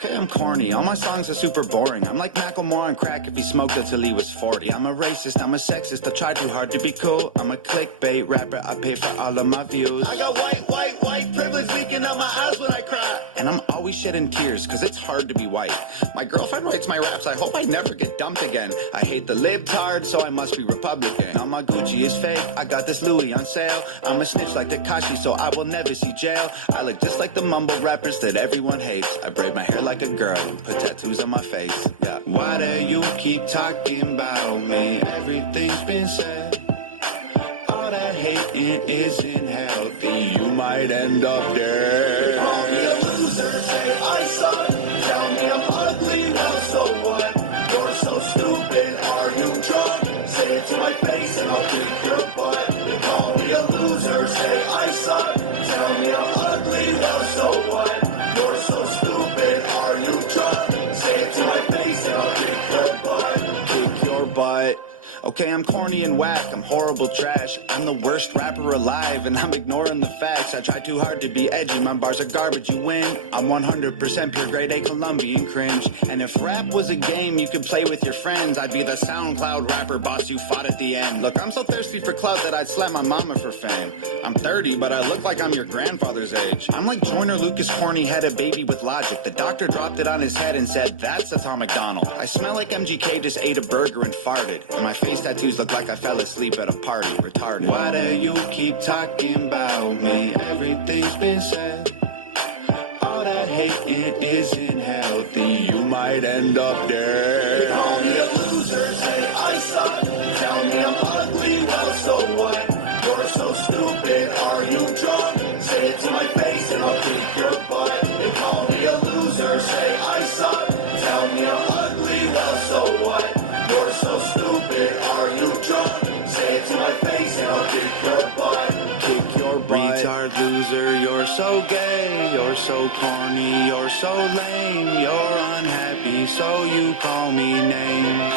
Okay, I'm corny. All my songs are super boring. I'm like Macklemore on crack if he smoked it till he was 40. I'm a racist, I'm a sexist, I try too hard to be cool. I'm a clickbait rapper, I pay for all of my views. I got white privilege leaking out my eyes when I cry. And I'm always shedding tears, cause it's hard to be white. My girlfriend writes my raps, I hope I never get dumped again. I hate the libtard, so I must be Republican. Now my Gucci is fake, I got this Louis on sale. I'm a snitch like Tekashi, so I will never see jail. I look just like the mumble rappers that everyone hates. I braid my hair like a girl and put tattoos on my face. Yeah. Why do you keep talking about me? Everything's been said. All that hating isn't healthy. You might end up dead. Call me a loser, say I suck. Tell me I'm ugly, well so what? You're so stupid, are you drunk? Say it to my face and I'll kick your butt. Call me a loser, say I suck. Tell me I'm ugly, well so what? You're so stupid, are you drunk? Say it to my face and I'll kick your butt. Kick your butt. Okay, I'm corny and whack, I'm horrible trash. I'm the worst rapper alive and I'm ignoring the facts. I try too hard to be edgy, my bars are garbage, you win. I'm 100% pure grade A Colombian cringe. And if rap was a game you could play with your friends, I'd be the SoundCloud rapper boss you fought at the end. Look, I'm so thirsty for clout that I'd slap my mama for fame. I'm 30, but I look like I'm your grandfather's age. I'm like Joyner Lucas Corny had a baby with logic. The doctor dropped it on his head and said, that's a Tom McDonald. I smell like MGK just ate a burger and farted. And my face tattoos look like I fell asleep at a party, retarded. Why do you keep talking about me? Everything's been said. All that hating isn't healthy. You might end up dead. They call me a loser, say I suck. Tell me I'm ugly, well so what? You're so stupid, are you drunk? Say it to my face and I'll kick your butt. They call me a loser, say I suck. Tell me I'm ugly, well so what? You're so stupid, are you drunk? Say it to my face and I'll kick your butt. Kick your butt. Retard loser, you're so gay. You're so corny, you're so lame. You're unhappy, so you call me names.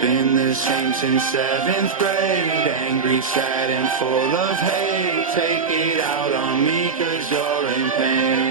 Been the same since 7th grade. Angry, sad, and full of hate. Take it out on me cause you're in pain.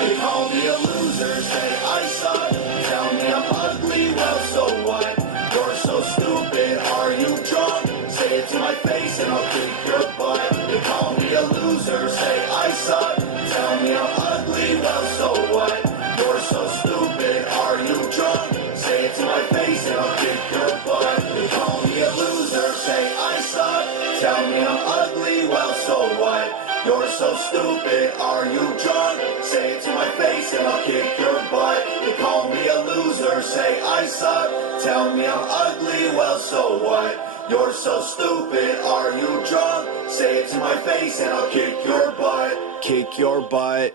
They call me a loser, say I suck. Tell me I'm ugly, well so what? You're so stupid, are you drunk? Say it to my face and I'll kick your butt. They call me a loser, say I suck. Tell me I'm ugly, well so what? You're so stupid, are you drunk? Say it to my face and I'll kick your butt. They call me a loser, say I suck. Tell me I'm ugly, well so what? You're so stupid, are you drunk? Say it to my face and I'll kick your butt. They call me a loser, say I suck. Tell me I'm ugly, well so what? You're so stupid, are you drunk? Say it to my face and I'll kick your butt. Kick your butt.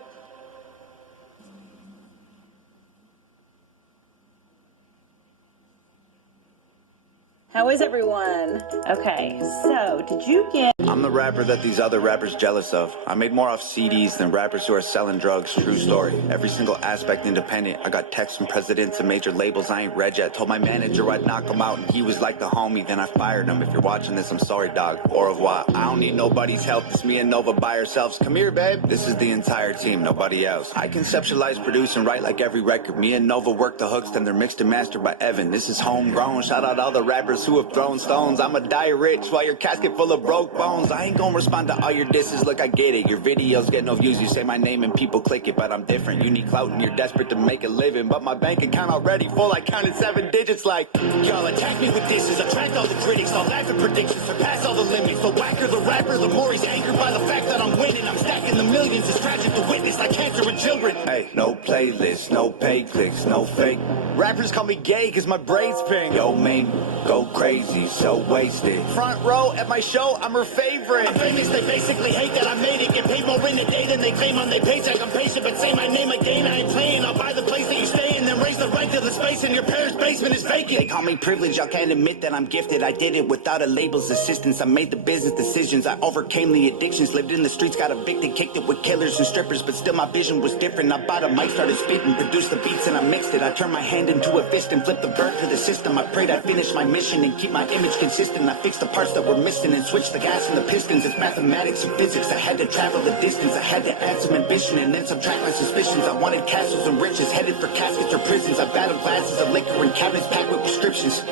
How is everyone? Okay, so did you get... I'm the rapper that these other rappers jealous of. I made more off CDs than rappers who are selling drugs. True story. Every single aspect independent. I got texts from presidents and major labels I ain't read yet. Told my manager I'd knock him out and he was like the homie. Then I fired him. If you're watching this, I'm sorry, dog. Au revoir. I don't need nobody's help. It's me and Nova by ourselves. Come here, babe. This is the entire team, nobody else. I conceptualize, produce, and write like every record. Me and Nova work the hooks, then they're mixed and mastered by Evan. This is homegrown. Shout out all the rappers who have thrown stones. I'ma die rich while your casket full of broke bones. I ain't gonna respond to all your disses, look I get it. Your videos get no views, you say my name and people click it. But I'm different, you need clout and you're desperate to make a living. But my bank account already full, I counted 7 digits like y'all attack me with disses, attract all the critics. I'll laugh at predictions, surpass all the limits. The whacker the rapper, the more he's angered by the fact that I'm winning. I'm stacking the millions, it's tragic to witness like cancer in children. Hey, no playlist, no pay clicks, no fake. Rappers call me gay cause my braids pink. Yo, man, go crazy, so wasted. Front row at my show, I'm her favorite. I'm famous, they basically hate that I made it. Get paid more in a day than they claim on their paycheck. I'm patient, but say my name again, I ain't playing. I'll buy the place that you stay in, then and raise the rent of the space in your parents' basement is vacant. They call me privileged, y'all can't admit that I'm gifted. I did it without a label's assistance. I made the business decisions, I overcame the addictions. Lived in the streets, got evicted, kicked it with killers and strippers. But still my vision was different. I bought a mic, started spitting, produced the beats and I mixed it. I turned my hand into a fist and flipped the bird to the system. I prayed I'd finish my mission and keep my image consistent. I fixed the parts that were missing and switched the gas and the pistons. It's mathematics and physics. I had to travel the distance. I had to add some ambition and then subtract my suspicions. I wanted castles and riches, headed for caskets or prisons. I battled glasses of liquor and cabinets packed with prescriptions.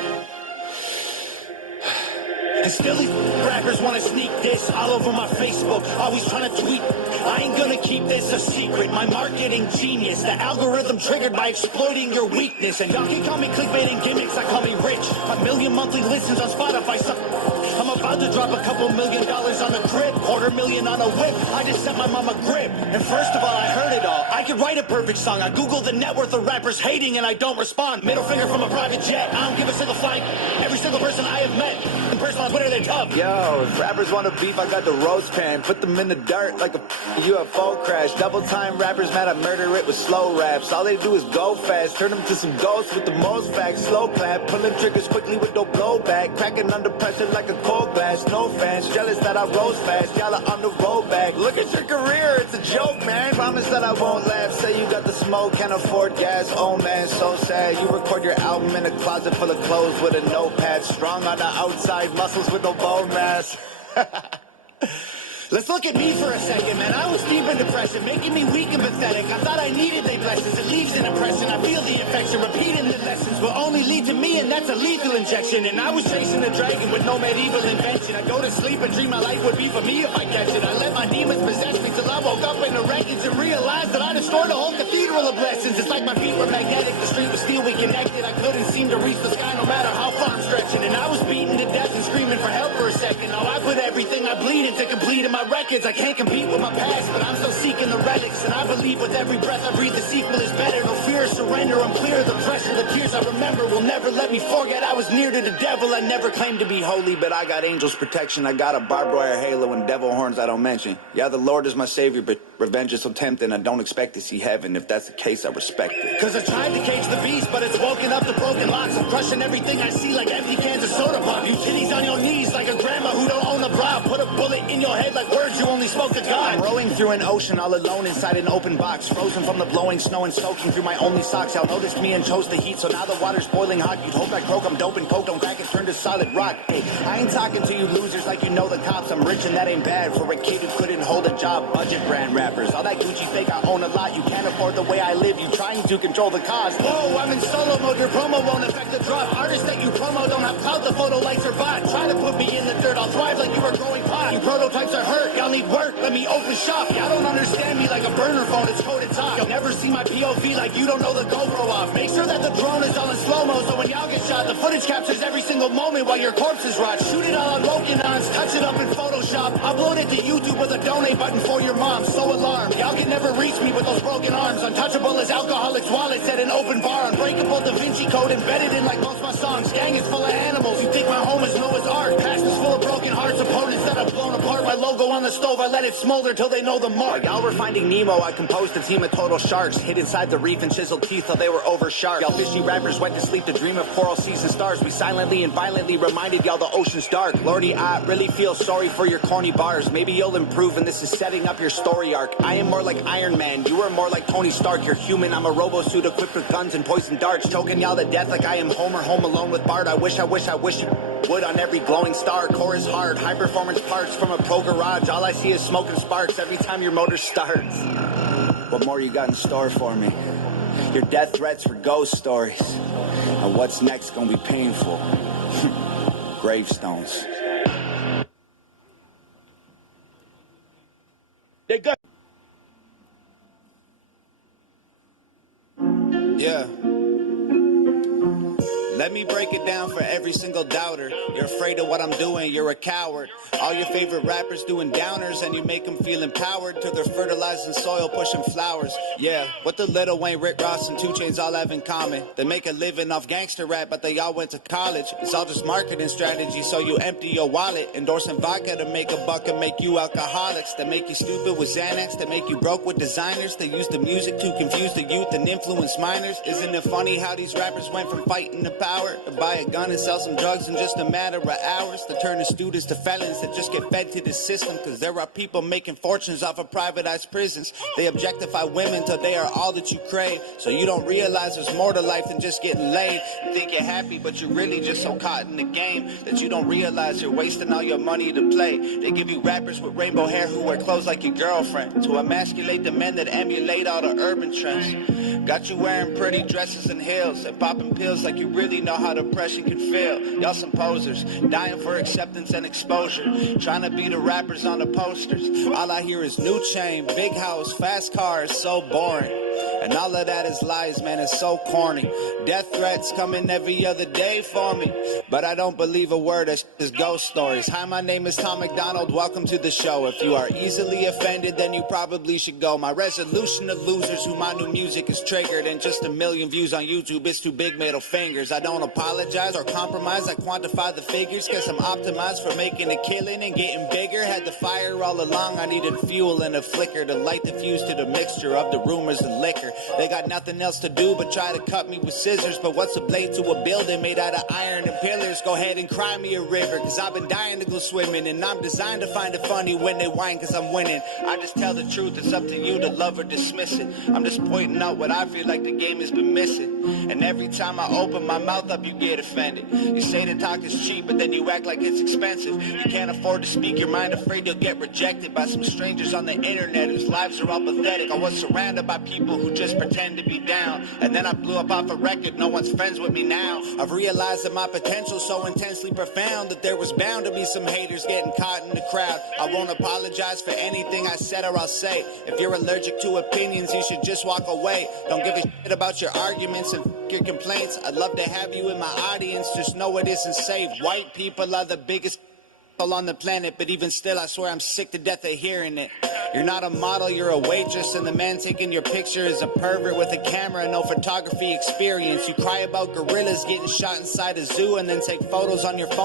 And still these rappers wanna sneak this all over my Facebook, always trying to tweet. I ain't gonna keep this a secret. My marketing genius, the algorithm triggered by exploiting your weakness. And y'all can call me clickbait and gimmicks, I call me rich. 1 million monthly listens on Spotify. I'm about to drop a couple $1 million on a crib, $250,000 on a whip. I just sent my mom a grip. And first of all, I heard it all. I could write a perfect song. I Googled the net worth of rappers hating and I don't respond. Middle finger from a private jet. I don't give a single flight. Every single person I have met in person on Twitter, they're tough. Yo, if rappers want to beef, I got the roast pan. Put them in the dirt like a UFO crash. Double time rappers mad I murder it with slow raps. All they do is go fast. Turn them to some ghosts with the most facts. Slow clap, pulling triggers quickly with no blowback. Cracking under pressure like a cold glass. No fans, jealous that I rose fast. Y'all are on the road back. Look at your career, it's a joke, man. Promise that I won't laugh. Say you got the smoke, can't afford gas. Oh man, so sad. You record your album in a closet full of clothes with a notepad. Strong on the outside, muscles with no bone mass. Let's look at me for a second, man. I was deep in depression, making me weak and pathetic. I thought I needed they blessings. It leaves an impression. I feel the infection. Repeating the lessons will only lead to me, and that's a lethal injection. And I was chasing a dragon with no medieval invention. I go to sleep and dream my life would be for me if I catch it. I let my demons possess me till I woke up in the wreckage and realized that I destroyed a whole cathedral of blessings. It's like my feet were magnetic. The street was steel, we connected. I couldn't seem to reach the sky no matter how far I'm stretching. And I was beaten to death and screaming for help for a second. Now I put everything I bleed into completing my records. I can't compete with my past, but I'm still seeking the relics. And I believe with every breath I breathe the sequel is better. No fear or surrender, I'm clear of the pressure. The tears I remember will never let me forget I was near to the devil. I never claimed to be holy, but I got angels protection. I got a barbed wire halo and devil horns I don't mention. Yeah, the Lord is my savior, but revenge is so tempting. I don't expect to see heaven. If that's the case, I respect it. Cause I tried to cage the beast, but it's woken up the broken locks. I'm crushing everything I see like empty cans of soda pop. You titties on your knees like a grandma who don't own a bra. Put a bullet in your head like words you only spoke to God. I'm rowing through an ocean all alone inside an open box. Frozen from the blowing snow and soaking through my only socks. Y'all noticed me and chose the heat, so now the water's boiling hot. You'd hope I croak, I'm dope and coke. Don't crack it, turn to solid rock. Hey, I ain't talking to you losers like you know the cops. I'm rich and that ain't bad for a kid who couldn't hold a job. Budget brand rappers, all that Gucci fake I own a lot. You can't afford the way I live, you trying to control the cost. Whoa, I'm in solo mode, your promo won't affect the drop. Artists that you promo don't have clout, the photo lights are bot. Try to put me in the dirt, I'll thrive like you were growing pot. You prototypes are hurt, y'all need work, let me open shop. Y'all don't understand me like a burner phone, it's coded top. You'll never see my POV like you don't know the GoPro off. Make sure that the drone is all in slow-mo, so when y'all get shot, the footage captures every single moment while your corpses rot. Shoot it all on Lokinons, touch it up in Photoshop. Upload it to YouTube with a donate button for your mom. So alarmed, y'all can never reach me with those broken arms. Untouchable as alcoholics' wallets at an open bar. Unbreakable Da Vinci Code embedded in like most my songs. Gang is full of animals, you think my home is Noah's Ark. Past is full of broken hearts, opponents that have blown apart. My logo on the stove, I let it smolder till they know the mark. While y'all were finding Nemo, I composed a team of total sharks. Hid inside the reef and chiseled teeth till they were over sharp. Y'all fishy rappers went to sleep to dream of coral seas and stars. We silently and violently reminded y'all the ocean's dark. Lordy, I really feel sorry for your corny bars. Maybe you'll improve and this is setting up your story arc. I am more like Iron Man, you are more like Tony Stark. You're human, I'm a robo-suit equipped with guns and poison darts. Choking y'all to death like I am Homer home alone with Bart. I wish you would on every glowing star. Core is hard, high performance parts from a pro garage. All I see is smoke and sparks every time your motor starts. What more you got in store for me? Your death threats for ghost stories. And what's next gonna be painful? Gravestones. They got. Yeah. Let me break it down for every single doubter. You're afraid of what I'm doing, you're a coward. All your favorite rappers doing downers, and you make them feel empowered till they're fertilizing soil, pushing flowers. Yeah, what the Lil Wayne, Rick Ross, and 2 Chainz all have in common? They make a living off gangster rap, but they all went to college. It's all just marketing strategy, so you empty your wallet. Endorsing vodka to make a buck and make you alcoholics. They make you stupid with Xanax, they make you broke with designers. They use the music to confuse the youth and influence minors. Isn't it funny how these rappers went from fighting to power to buy a gun and sell some drugs in just a matter of hours? To turn the students to felons that just get fed to the system, cause there are people making fortunes off of privatized prisons. They objectify women till they are all that you crave, so you don't realize there's more to life than just getting laid. You think you're happy, but you're really just so caught in the game that you don't realize you're wasting all your money to play. They give you rappers with rainbow hair who wear clothes like your girlfriend to emasculate the men that emulate all the urban trends. Got you wearing pretty dresses and heels and popping pills like you really know how depression can feel. Y'all some posers, dying for acceptance and exposure, trying to be the rappers on the posters. All I hear is new chain, big house, fast cars, so boring. And all of that is lies, man, it's so corny. Death threats coming every other day for me, but I don't believe a word of is ghost stories. Hi, my name is Tom McDonald, welcome to the show. If you are easily offended, then you probably should go. My resolution of losers who my new music is triggered, and just 1 million views on YouTube, it's too big middle fingers. I don't apologize or compromise, I quantify the figures, cause I'm optimized for making a killing and getting bigger. Had the fire all along, I needed fuel and a flicker to light the fuse to the mixture of the rumors and liquor. They got nothing else to do but try to cut me with scissors, but what's a blade to a building made out of iron and pillars? Go ahead and cry me a river, cause I've been dying to go swimming, and I'm designed to find it funny when they whine cause I'm winning. I just tell the truth, it's up to you to love or dismiss it. I'm just pointing out what I feel like the game has been missing, and every time I open my mouth up you get offended. You say the talk is cheap, but then you act like it's expensive. You can't afford to speak your mind, afraid you'll get rejected by some strangers on the internet whose lives are all pathetic. I was surrounded by people who just pretend to be down, and then I blew up off a record, no one's friends with me now. I've realized that my potential's so intensely profound that there was bound to be some haters getting caught in the crowd. I won't apologize for anything I said or I'll say. If you're allergic to opinions, you should just walk away. Don't give a shit about your arguments and your complaints. I'd love to have you in my audience, just know it isn't safe. White people are the biggest on the planet, but even still I swear I'm sick to death of hearing it. You're not a model, you're a waitress, and the man taking your picture is a pervert with a camera and no photography experience. You cry about gorillas getting shot inside a zoo and then take photos on your phone